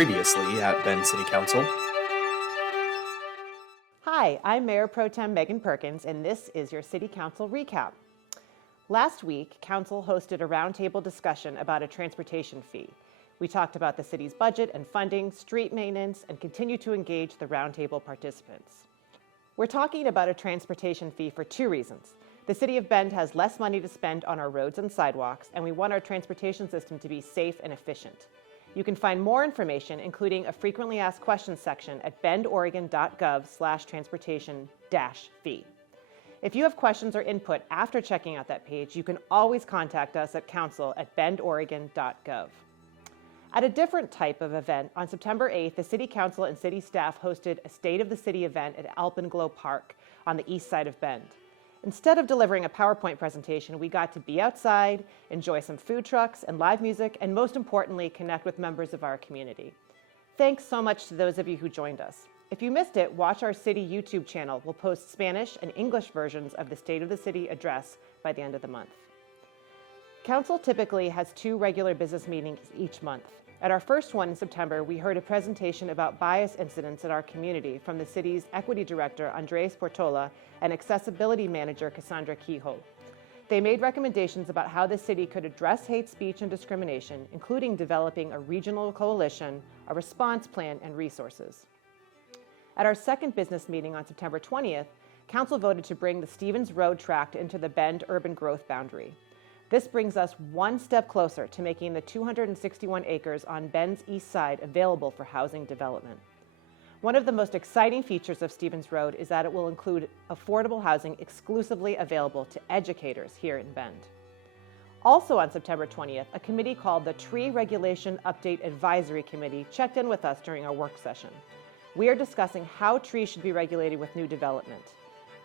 Previously at Bend City Council. Hi, I'm Mayor Pro Tem Megan Perkins, and this is your City Council recap. Last week, Council hosted a roundtable discussion about a transportation fee. We talked about the city's budget and funding, street maintenance, and continue to engage the roundtable participants. We're talking about a transportation fee for two reasons. The City of Bend has less money to spend on our roads and sidewalks, and we want our transportation system to be safe and efficient. You can find more information, including a frequently asked questions section at bendoregon.gov/transportation-fee. If you have questions or input after checking out that page, you can always contact us at council@bendoregon.gov. At a different type of event, on September 8th, the City Council and city staff hosted a State of the City event at Alpenglow Park on the east side of Bend. Instead of delivering a PowerPoint presentation, we got to be outside, enjoy some food trucks and live music, and most importantly, connect with members of our community. Thanks so much to those of you who joined us. If you missed it, watch our city YouTube channel. We'll post Spanish and English versions of the State of the City address by the end of the month. Council typically has two regular business meetings each month. At our first one in September, we heard a presentation about bias incidents in our community from the city's Equity Director, Andres Portola, and Accessibility Manager, Cassandra Kehoe. They made recommendations about how the city could address hate speech and discrimination, including developing a regional coalition, a response plan, and resources. At our second business meeting on September 20th, Council voted to bring the Stevens Road tract into the Bend urban growth boundary. This brings us one step closer to making the 261 acres on Bend's east side available for housing development. One of the most exciting features of Stevens Road is that it will include affordable housing exclusively available to educators here in Bend. Also on September 20th, a committee called the Tree Regulation Update Advisory Committee checked in with us during our work session. We are discussing how trees should be regulated with new development.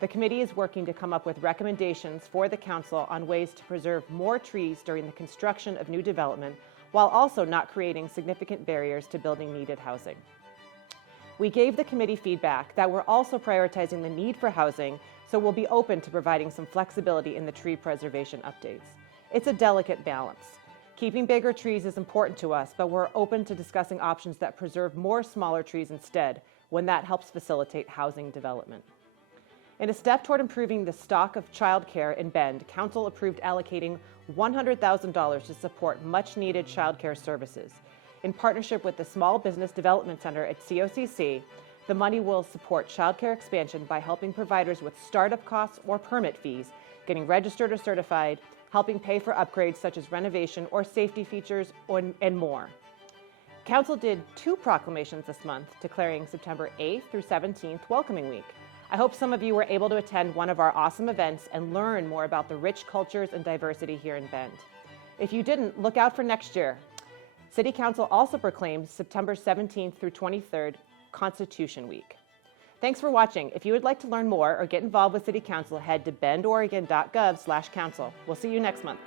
The committee is working to come up with recommendations for the council on ways to preserve more trees during the construction of new development while also not creating significant barriers to building needed housing. We gave the committee feedback that we're also prioritizing the need for housing, so we'll be open to providing some flexibility in the tree preservation updates. It's a delicate balance. Keeping bigger trees is important to us, but we're open to discussing options that preserve more smaller trees instead when that helps facilitate housing development. In a step toward improving the stock of childcare in Bend, Council approved allocating $100,000 to support much-needed childcare services. In partnership with the Small Business Development Center at COCC, the money will support childcare expansion by helping providers with startup costs or permit fees, getting registered or certified, helping pay for upgrades such as renovation or safety features, and more. Council did two proclamations this month, declaring September 8th through 17th Welcoming Week. I hope some of you were able to attend one of our awesome events and learn more about the rich cultures and diversity here in Bend. If you didn't, look out for next year. City Council also proclaimed September 17th through 23rd Constitution Week. Thanks for watching. If you would like to learn more or get involved with City Council, head to bendoregon.gov/council. We'll see you next month.